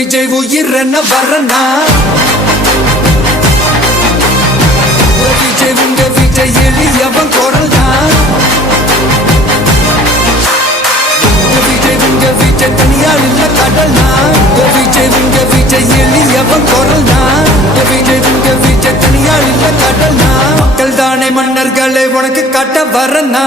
விஜய் உயிர் என்ன வரனா விஜய் உங்க விஜய் எளியவன் குரல் தான் விஜய் உங்க விஜய் தனியால் இல்ல கடல் தான் விஜய் உங்க விஜய் எளியவன் குரல் தான் விஜய் உங்க விஜய் தனியால் இல்ல கடல் தான் மக்கள் தானே மன்னர்களை உனக்கு காட்ட வரனா